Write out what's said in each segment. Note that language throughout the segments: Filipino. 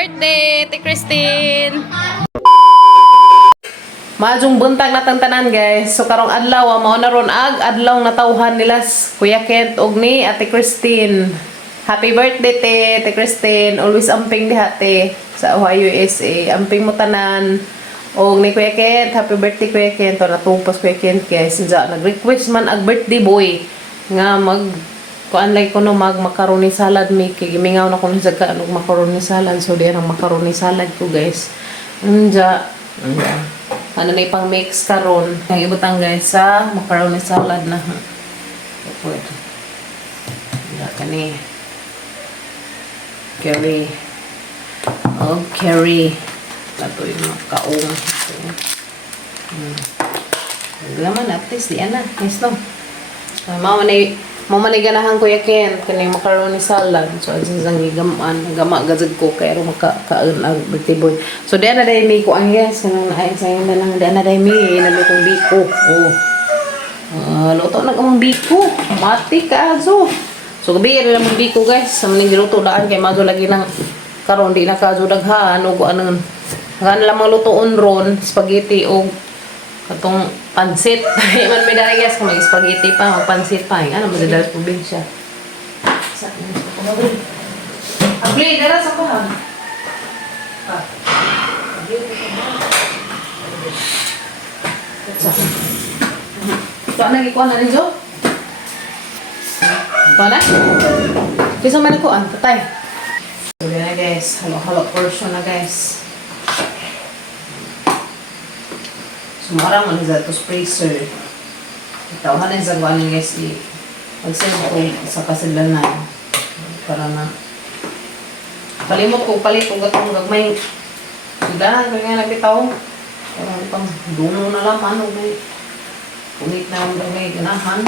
birthday, Ate Christine! Maadjong buntag natang tanan guys. So karong adlaw mao na ron adlaw natawhan nila Kuya Kent og ni Ate Christine. Happy birthday Ate Christine. Always amping diha te sa Ohio USA. Amping mo tanan. Og ni Kuya Kent, happy birthday Kuya Kent. Natupos Kuya Kent guys. Nag-request man ag birthday boy nga mag kuan like kuno mag macaroni salad mi kay gimingaw na ko sa kanog macaroni salad. So diyan ang macaroni salad ko guys. Ano na ipang mix karon ang ibutang guys sa macaroni salad na pwede kani curry curry lato yung mga kaong laman at least di ana nice no mamanay ganahan Kuya Ken kani macaroni salad so asang gama gazag ko kay ro makakaan ang birthday boy so di na dai mi ko ang guys kanang ay sayo na lang di na dai mi nalutong biko luto na kamong biko mati ka aso so gabi ra lang biko guys sa maning giluto daan kay mago lagi nang karon di na kaso daghan og anon kan lang lutoon ron spaghetti og katong pansit. Man may dala guys kung may spaghetti pa, mag-pansit pa. Ano, madalas probinsya. Saan yun? Agli, dala sa kuhan. Ito na, ikuha na rin, Jo? Ito na? Kisa man ikuha, patay. So, na guys. Halo-halo portion na guys. Sumarang man sa to freezer. Itawahan na sa kuan guys mag-save ko sa kasidlanan para na palimot ko palit og gatong gagmay sudahan ko nga nabitaw para pang duno na lang ano may kunit na ang gagmay ganahan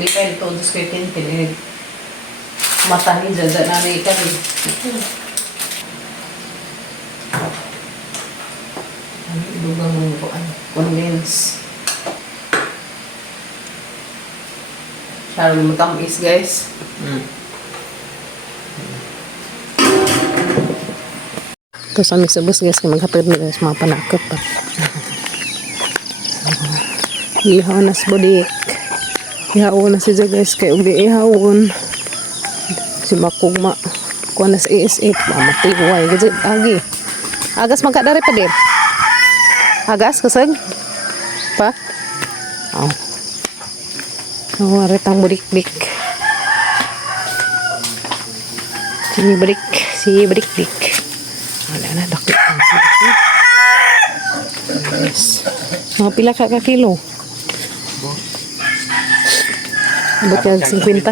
depende to dos kay tintin mata ni jada na ni kani dugang mo ko condense Charlie matamis guys tapos amig sa bus guys kaya maghatid na guys mga panakot pa ihaw na sa bodik ihaw na siya guys kaya ubi ihawon si makugma kuha na sa ESF mamatiway gajit agi agas magkadari pa dir agas kasag pa retang budik-bik si budik-bik wala na dakit yes mga pila ka kilo abot ka 50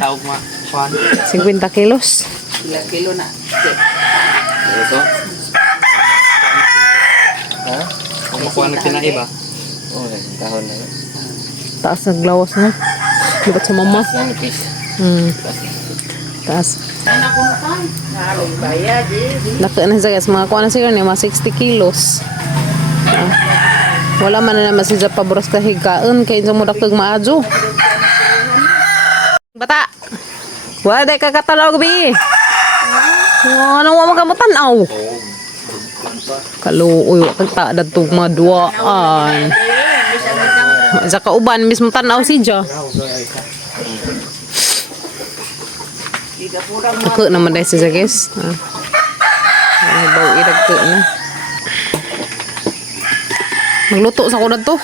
kilos pila kilo na ito kung makuha na kinahi ba? Oo, tahon na yun. Taas naglawas na. Dibat sa mama? Taas. Laki na siya guys. Mga kuha na siya mga 60 kilos. Wala man na naman siya paboras kahigaan. Kaya siya mo dakdag maadyo. Bata! Wala day kakatalaw gabi. Ano mo magamutan aw? Kaluoy wakag taad tug maduaan sa kauban mismo tanaw si Jo ako naman dahil siya guys bau idagto na magluto sa kunan to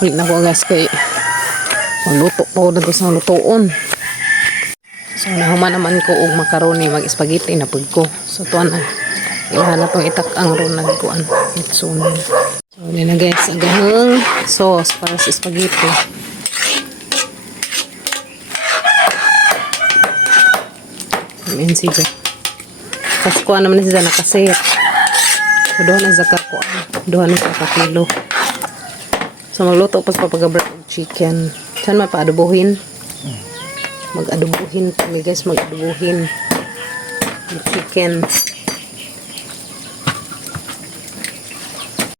ulit na ko guys kay magluto po na to sa lutoon so nahuman naman ko og macaroni mag spaghetti na pud ko so tuan na ilahan na itong itak ang ron nagkuhan. So, yun na guys. Agahang sauce para sa spaghetti. Ayan siya. Kaskuhan naman siya nakaset. So, doon na sa kakuhan. Doon na sa kakilo. So, magluto pa sa papagabrat ng chicken. Saan mapaadobohin? Mag-adobohin kami guys. Mag-adobohin. Chicken.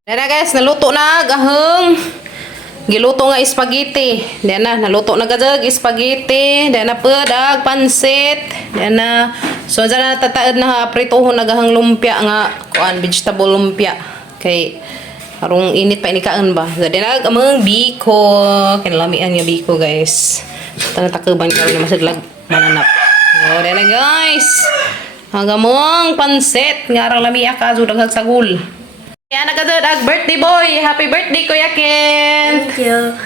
Dara guys, naluto na gaheng giluto nga spaghetti. Diyan na, naluto na gajag spaghetti. Diyan na pedag, pansit. Diyan na. So, dyan na tataad na pritohon nagahang lumpia nga. Kuan, vegetable lumpia. Kay, arong init pa inikaan ba. So, diyan na amang biko. Kinalamian nga biko, guys. Tanatakaban ka rin na masadlag mananap. So, diyan na, guys. Hagamong pansit. Nga arang lamia ka, so daghag sagul. Yan na gajag, birthday boy. Happy birthday, Kuya Ken. Thank you.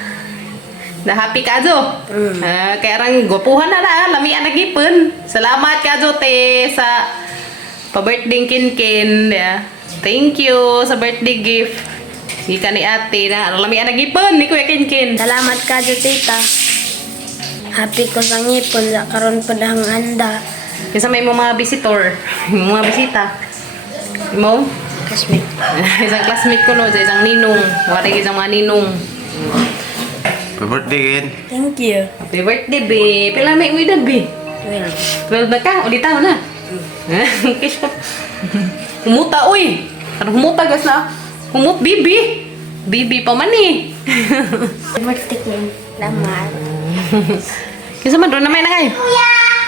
Na happy ka jo. Kaya rang gwapuhan na lamian nagipon. Salamat ka jo te sa pa-birthday Kin. Yeah. Thank you sa birthday gift. Ika ni ate na lamian nagipon ni Kuya Kin. Salamat ka dyan, tita. Happy ko sa ngipon sa karon pa dahang handa. Kasi may mga visitor, mga bisita. Mo? Classmate. Isang classmate ko no, isang ninong. Wala isang mga ninong. Happy birthday, Ken. Thank you. Happy birthday, be. Pila may edad, be? Well, 12 na ka? O di taon na? Kiss ko. Humuta, uy. Ano humuta, gas na? Humut, bibi. Bibi pa man eh. birthday ko. Salamat. Kisa man, doon na may na kayo.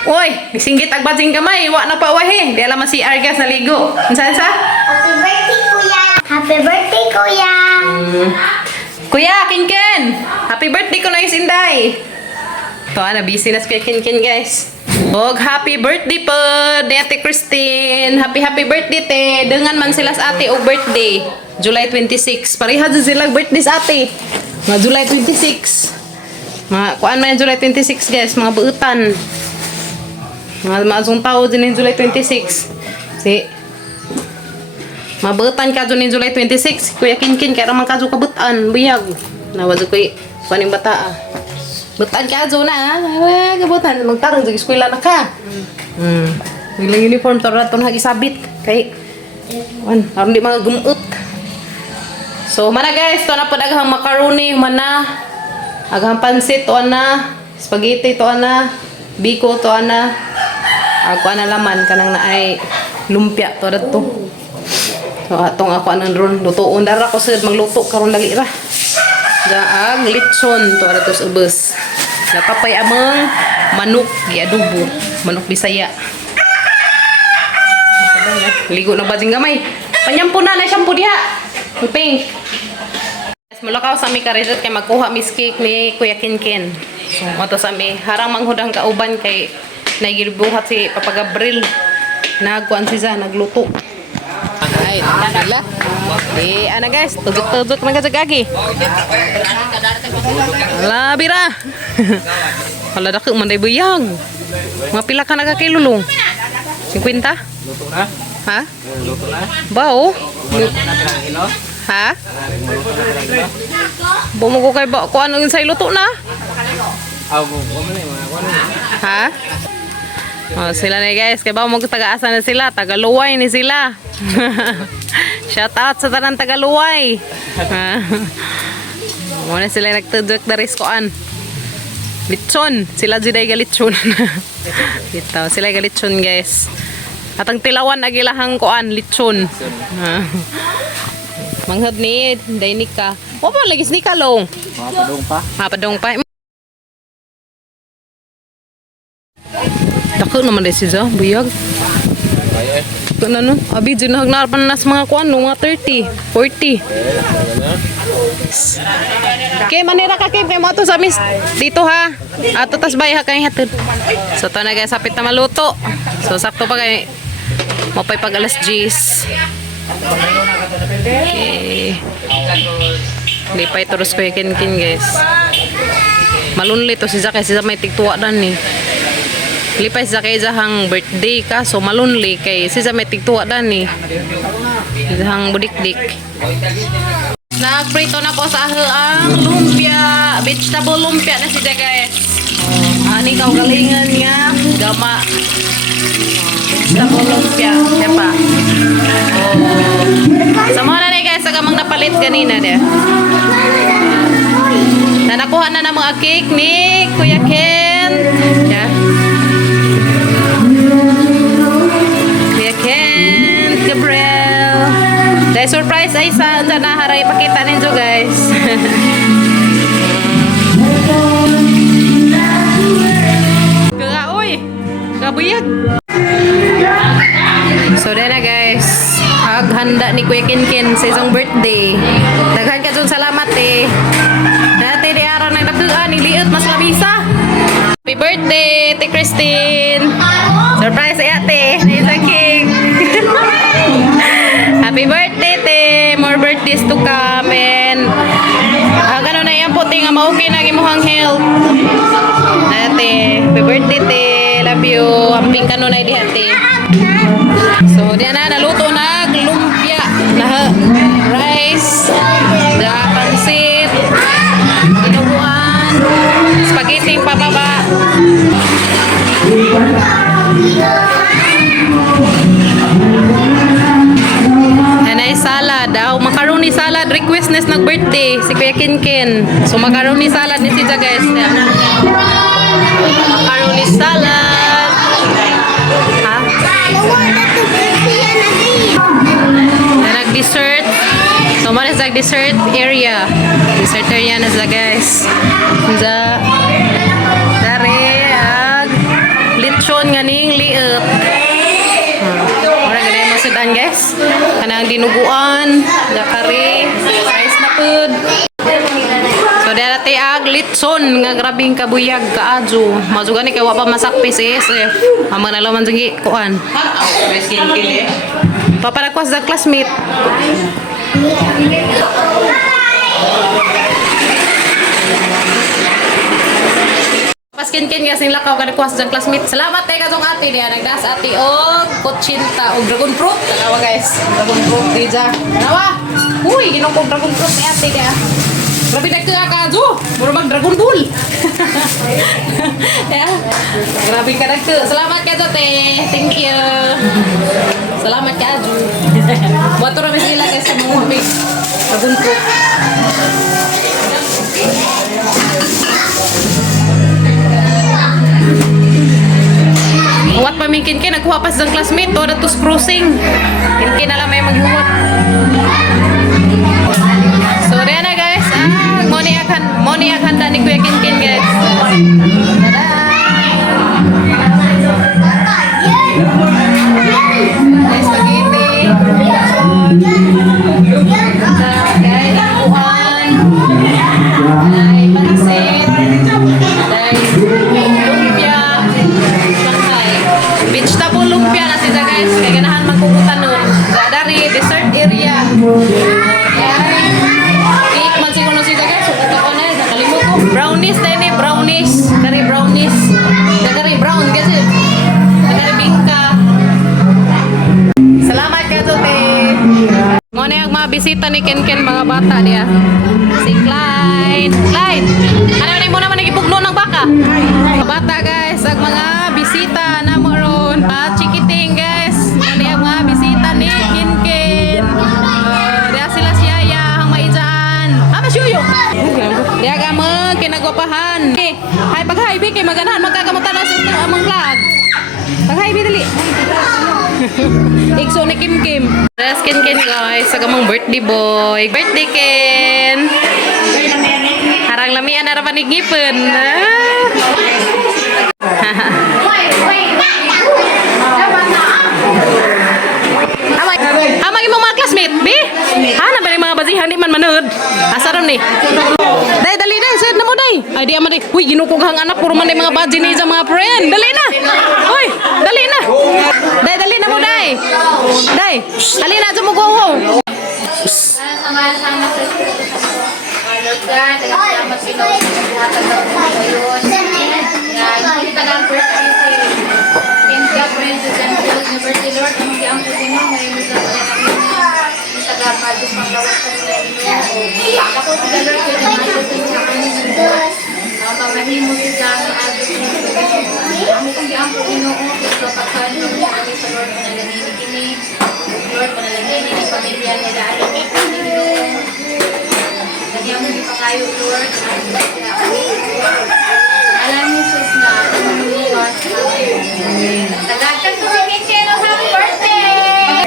Uy, singgit agbading kamay. Wa na pa wahe. Di alam si Argas na ligo. Saan sa? Happy birthday, kuya. Happy birthday, kuya. Kuya, Ken. Happy birthday ko na yung Sinday. Ito, busy na si Kuya Ken, guys. Og happy birthday po, Ate Christine. Happy birthday, te. Dengan man sila sa ate og birthday. July 26. Pareha dyan sila birthday sa ate. Mga July 26. Mga, kuan man yung July 26, guys. Mga buutan. Mga maazong tao din yung July 26. Si mabutan ka dyan yung July 26. Kuya Kin, kaya naman ka dyan kabutan. Buyag. Nawadyo ko yung paning bata. Butan ka dyan na. Kabutan. Magtarong dyan. Eskwela na ka. Bilang uniform. Tara ito nagisabit. Kay harun di mga gumut. So, mana guys. Ito na po aghang macaroni. Mana. Aghang pansit. Ito na. Spaghetti. Ito na. Biko. Ito na. Ako na laman. Kanang na ay lumpia. Ito na ito. So, atong ako anang ron. Lutoon dara ko sa magluto. Karon lagi ra. Daag litson. Ito na ito sa ubos. Napapay amang manok. Giadubo. Manok Bisaya. Ligo na bading gamay. Panyampo na shampoo diha. Pink. Mulakaw sa mi karidot kay magkuha mis cake ni Kuya Kin. So, mato sa mi harang manghudang kauban kay nagirbuhat si Papa Gabriel. Nagkuan siya nagluto. Ay, nila. Eh, ana guys, tujuk-tujuk na kagagi. Ala bira. Hala dako man day buyag. Mapila ka nagakilulong? 50? Luto na? Ha? Luto na? Bao? Luto na ka ilo? Ha? Luto na ka ilo? Bumo ko kay ba ko ano yung sa luto na? Aw, mo man ni mga Ha? Oh, sila na guys, kay ba mo taga-asa na sila, Tagaluway ni sila. Shout out sa tanang Tagaluway. Muna sila nagtudok na riskoan. Litson, sila juday galitson. Dito, sila galitson guys. At ang tilawan agilahang koan, litson. Manghad ni Dainika. O pa lagi ni Kalong. Mga padong pa? Padong pa. Dako naman din siya, buyag. Ay, Kung ano, abi dyan na hagnarapan na sa mga kuan, mga 30, 40. Okay, manira ka kay mo to sa mis dito ha. Ato tas bay ha kay hatid. So to na guys, sapit na maluto. So sakto pa kay mapay pag alas 10. Okay. Lipay terus ko kin guys. Malunli to si Zak kasi may tigtuwa dan ni. Lipay sa kay Zahang birthday ka so malunli kay si may tigtuwa dan ni. Zahang budikdik. Nagprito na ko sa ang lumpia, vegetable lumpia na si guys. Ani kau galingan nga gama. Vegetable lumpia, siapa? Oh. Sama na ni guys, agamang napalit kanina dia. Na nakuha na ng mga cake ni Kuya Ken. Yeah. Kuya Ken, Gabriel. Dahil surprise ay sa naharay pakita ninyo guys. Kuya Kinkin sa isang birthday. Daghan ka dun salamat eh. Dati di araw ng nagdagaan, niliot mas labisa. Happy birthday, Ate Christine! Surprise ay ate, na isang cake. Happy birthday, te! More birthdays to come and gano'n na yan po, te, nga ma-okay na imuhang health. Ate, happy birthday, te! Love you! Amping ka nun ay di ate. So, diyan na, naluto na lumpia, na rice, na pansit, dinuguan, spaghetti pababa. Nanay salad, macaroni salad, request nes nag-birthday, si Kuya Kinkin. So, macaroni salad ni Tita guys. Macaroni salad. Ha? Nag-dessert. So, man is nag-dessert area. Dessert area na sa guys. Dari, lechon nga ning liit. Mura ganda yung masudan guys. Kanang dinuguan, kari, rice na food. So, dati lechon nga grabing kabuyag kaadyo. Masugani kay wapa masakpi sa SF. Amang nalaman sige kuan. Paparakwas sa classmate. Paskin-kin guys, nilakaw ka request sa classmate. Salamat tayo katong ate niya. Nagdas ate o kutsinta o dragon fruit. Nawa guys, dragon fruit dija. Nawa! Uy, ginong dragon fruit ni ate niya. Grabe na ka Ajo. Mura mag Dragon Ball. Ya. Grabe ka nagto. Salamat ka te. Thank you. Salamat ka Ajo. Buat ra sila kay sa mga Dragon Fruit. Huwat pamingkin kay nagkuha pas ng classmate to datos crossing. Kinkin na lang may maghuwat. So, diyan na guys. Moni ak handa ni Kuya Kinkin guys. Guys, spaghetti. Guys, uwan. Ay, pansit. Guys, lumpia. Shanghai. Vegetable lumpia na siya guys. Kaya ganahan magkukutan nun. Dari dessert area. Brownies na ini, brownies. Dari brownies. Dari brown kasi. Dari bingka. Salamat ka Tote. Muna yung mga bisita ni Ken mga bata dia. Si Clyde. Clyde! Ano na mo naman nagipugno ng baka? Mga bata guys, ang mga bisita na mo ron. Chikiting guys. Muna yung mga bisita ni Ken. Dia sila siyaya, ang maijaan. Masyuyo! Dia gama kinagwapahan. Hay pag-hi kay maganahan magkakamutan na sa among vlog. Pag-hi dali. Ikso ni Kim. Dress Ken guys, sa gamang birthday boy. Birthday Ken. Harang lamian na ra panigipon. Amang imong mga classmate, bi? Hana ba ni mga basihan di man manood? Asaron ni. Dali sir na mo day. Ay di ama day. Uy, ginukughang anak puro man day mga baji ni sa mga friend. Dali na. Uy, dali na. Dali na mo day. Day, dali na sa mo go. Alam niyo sus na tagakan ko sa kitchen of happy birthday!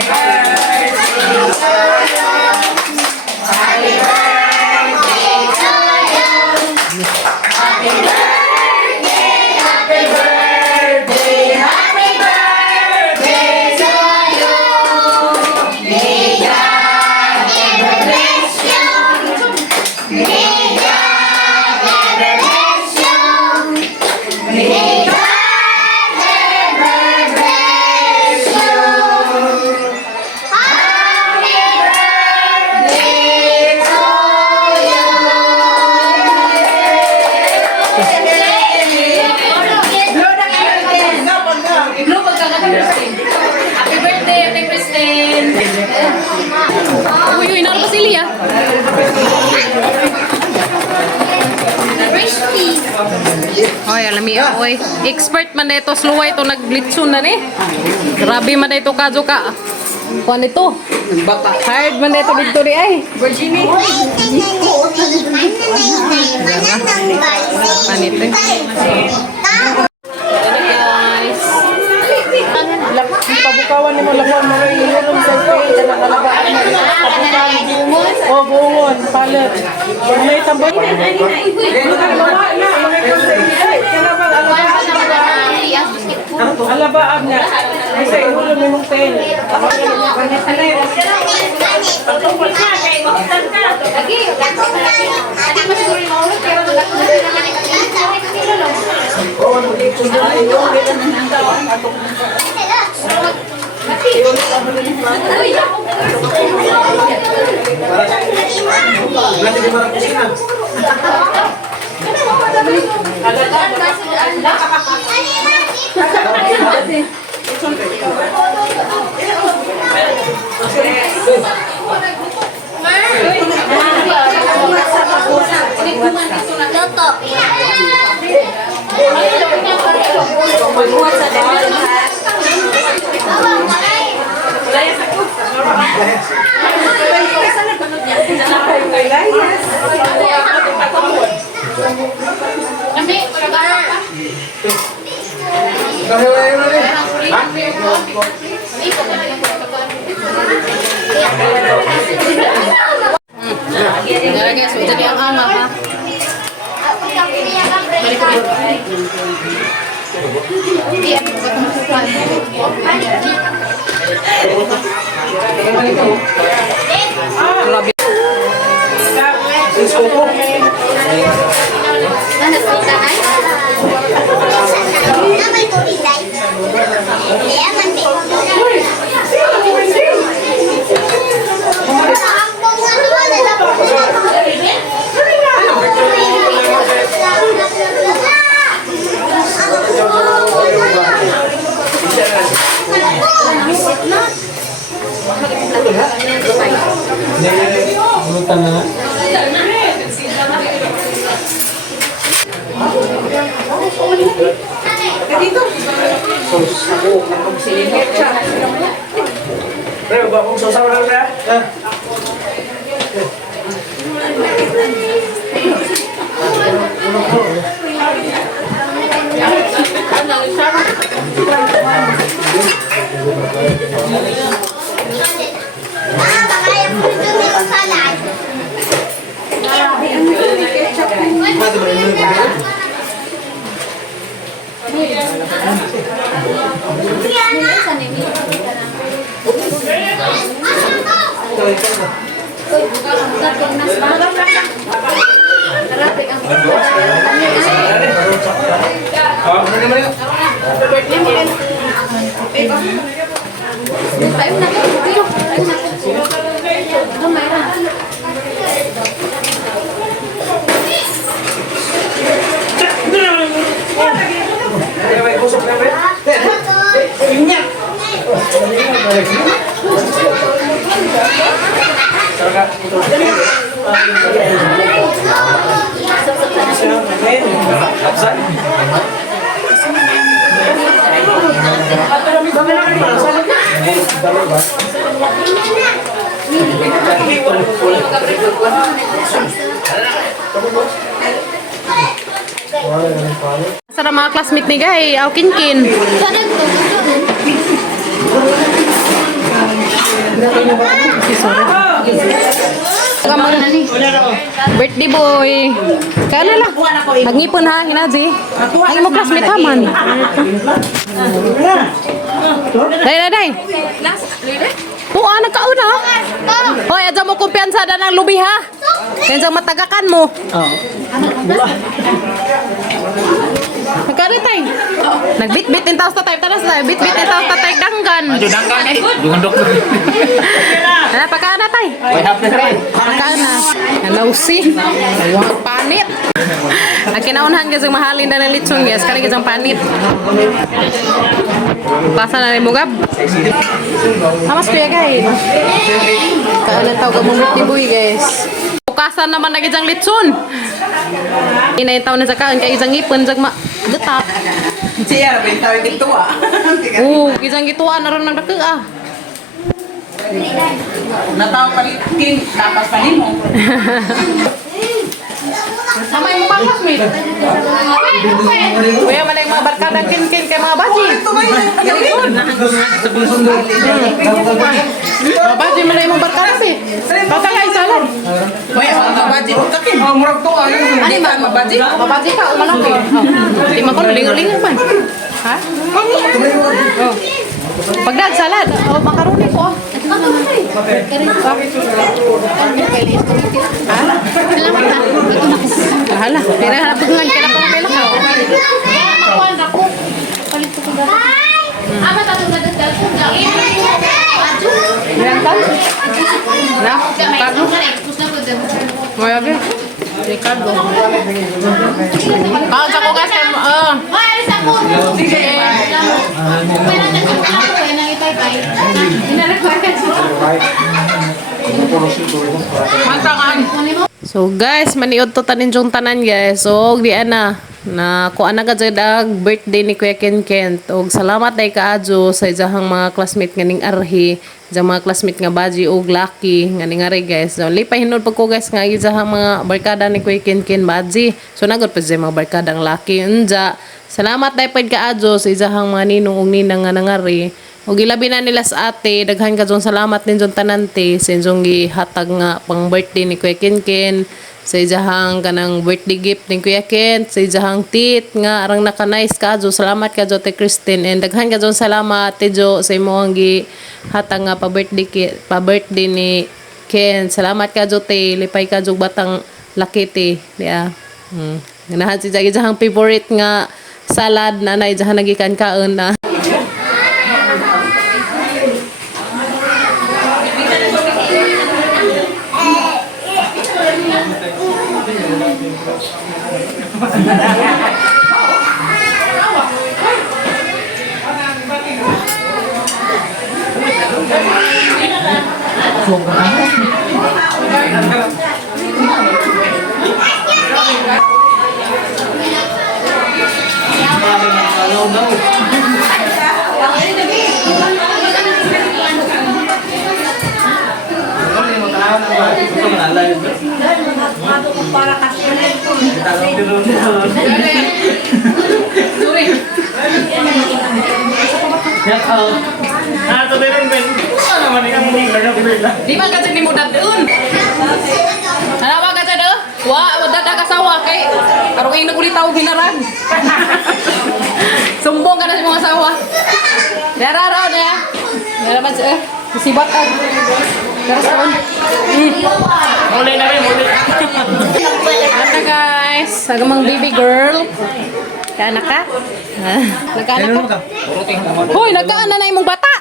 Oy, alami oy. Expert man dito sluway to naglitsun na ni. Grabe man dito kajo ka. Kuan ito. Hard man dito dito di ay. Virginie. Panito. Guys. Pabukawan ni mo lakuan mo rin yung sa page na nakalabaan na o buungon, palit. May tambay. Alabaan niya. Ay sa ihulog ni mong pen. Guys, jadi ang ama ha. Pero ba kung sasawa lang na? Sa mga classmate ni Gay, aw kinkin. Birthday boy. Kaya na lang. Nagngipon ha, hinaji. Ang mo classmate ha man. Day. Tuwa, nagkauna. Hoy, adya mo kumpiyansa na ng lubi ha. Kaya matagakan mo. Nagkari tay. Nagbit-bit in taos ta tayo. Taras tayo. Bit-bit in taos ta tayo. Danggan. Aduh, dangkang eh. Dungan dokter. Pagkaan na tay. Wait, hapus rin. Pagkaan na. Nalausi. Huwag panit. Ang kinaunahan kasi mahalin na ng litsong guys. Kaya kasi panit. Pasa na rin mo gab. Hamas kuya guys. Kaalan tawag ang mumit ni boy guys. Kinabukasan naman na gijang litson. Inay taon na sa kaon kay gijang ipon jag getak. Siya, bintawin dito ah. Gijang gituan na ron ng dako ah. Nataw palitin, tapas pa nimo. Sama yung mga classmate. Kuya man yung mga barkadang kin-kin kay mga baji. Mga baji man yung mga barkada si. Patangay salad. Kuya, mga baji mo kakin. Murag to ah. Ano ba, mga baji? Mga baji ka umanok eh. Di man ko lingo-lingo man. Ha? Oh. Pagdag salad. Oh, makaroni ko. Ha? Hala, pira na pag lang kaya pang pila ka. Bilang na, cargo. Moy agi. Di cargo. Sa ko gas sige. So guys, maniod to tanin jong tanan guys. So di ana na kuan na gajud ang birthday ni Kuya Ken Kent. Og salamat day kaadyo sa ijahang mga classmate nganing arhi, ijang mga classmate nga Baji og Lucky nganing ari guys. So lipay hinod pag ko guys nga ijahang mga barkada ni Kuya Ken Ken Baji. So nagod pa sa mga barkadang Lucky unja. Salamat day pud kaadyo sa ijahang mga ninong og ninang nga nangari. Og ilabi na nila sa ate, daghan ka dyan salamat din dyan tanante sa inyong gihatag nga pang birthday ni Kuya Ken Ken, sa ijahang kanang birthday gift ni Kuya Ken, sa ijahang tit nga arang naka-nice ka dyan. Salamat ka dyan, te Christine, and daghan ka dyan salamat te dyan sa imong gihatag nga pa birthday ni Ken. Salamat ka dyan te, lipay ka dyan batang lakiti. Diya. Ganahan si ijahang favorite nga salad na ijahang nagikan kaon na. Di man kasi ni mo dadun. Ano ba kasi do? Wa dadag asawa kay karong ino ulit tawag hinarag. Sumbong ka na sa mga asawa. Dararaw na ya. Dara man sa sibat ag. Dara sa on. Muli na rin, muli. Ano guys, agamang baby girl. Kaanak ka? Nagkaanak ka? Hoy, nagkaanak na imong bata.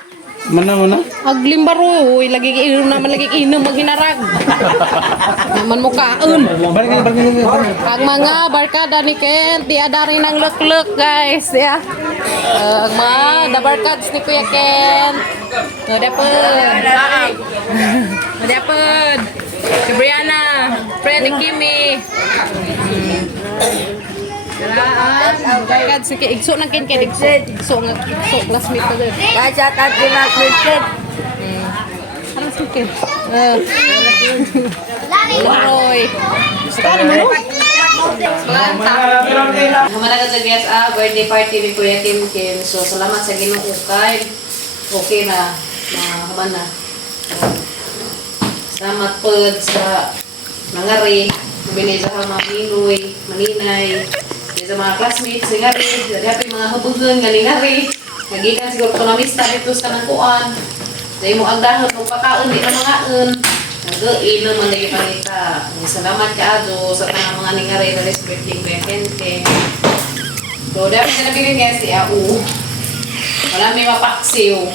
Mana? Aglimbaro, hoy, lagi inom naman lagi inom maghinarag. Naman mo kaon. Ang mga barkada ni Ken, di ada rin ang luk-luk guys, ya. Ang mga barkads ni Kuya Ken. Odapod. Odapod. Si Brianna, Fred and Kimmy. Barkad sige igso nang Ken Ken igso classmate ko din. Kaya ka kinaklitin. Ano si Ken? Roy. Saan mo? Hamada ka guys birthday party ni Kuya Kim Kim. So salamat sa Ginoo kay okay na hamana. Salamat po sa nangari bini sa mga Pinoy, Maninay, sa mga classmates sa ngari, sa mga habugon nga ngari. Nagikan siguro ko na mista dito sa nangkuan. Dahil mo ang dahon ng pakaon, di na mga nag-iin naman na yung panita. Salamat ka ado sa mga ningari na respecting Kuya Ken Ken. So, dapat na nabiling guys, si Au. Wala may mapaksiw.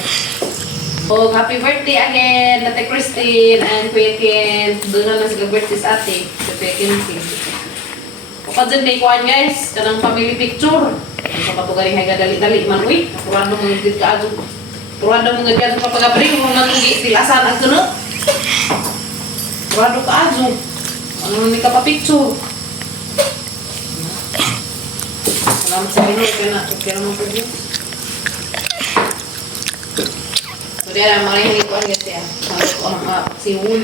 So, happy birthday again, Ate Christine and Kuya Ken. Doon na sila birthday sa ate, sa Kuya Ken Ken. Kapag dyan may kuhan guys, kanang family picture. Ang sa patugaring haga dali-dali man, uy. Kurado mo ngigid ka ado. Kurado mo ngigid ka papagabring mo nang tilasan ang sunod. Kurado ka ado. Ano ni ka pa picture? Salamat sa inyo. Kaya naman po dito. So, diyan ang mga hinikuan kasi siwul.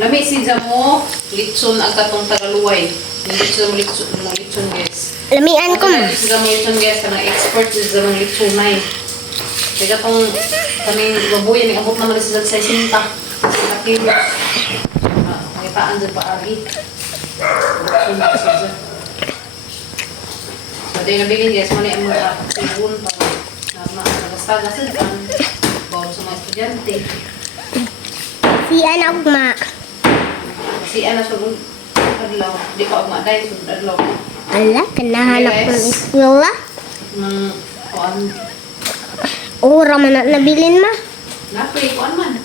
Lami si Jamo, litson ang katong tagaluway. Hindi siya mo litson guys. Lamian ko ma. Si Jamo litson guys, kanang expert si Jamo litson na eh. Kaya itong kaming babuyan, abot naman sa 60. Sa kilo. Pangitaan dyan pa agi. Litson na kasi dyan. So, ito yung nabilin guys, mali ang mga siwul pa. Nagastagas dyan. Bawal sa mga estudyante. Si anak ma. Si Ana sunod adlaw, di ka magmaday sunod adlaw. Ala, kanahanap ko ng eskwela. Nang kuan, Ora man na nabilin ma. napay kuan man.